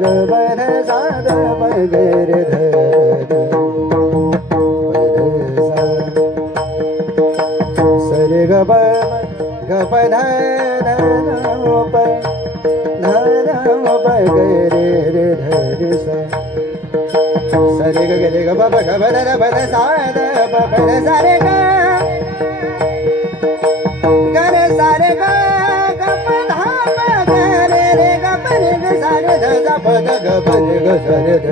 ग पध सा द प ग रे ध ध सा रे ग प ध ध प ध प ग रे रे ध रे सा सा रे ग रे ग प प ग प ध प ध सा द प प ध सा रे ग ग रे सा रे ग ग प ध प ग रे रे ग प रे ग सा रे ध सा प ध ग प रे ग सा रे ध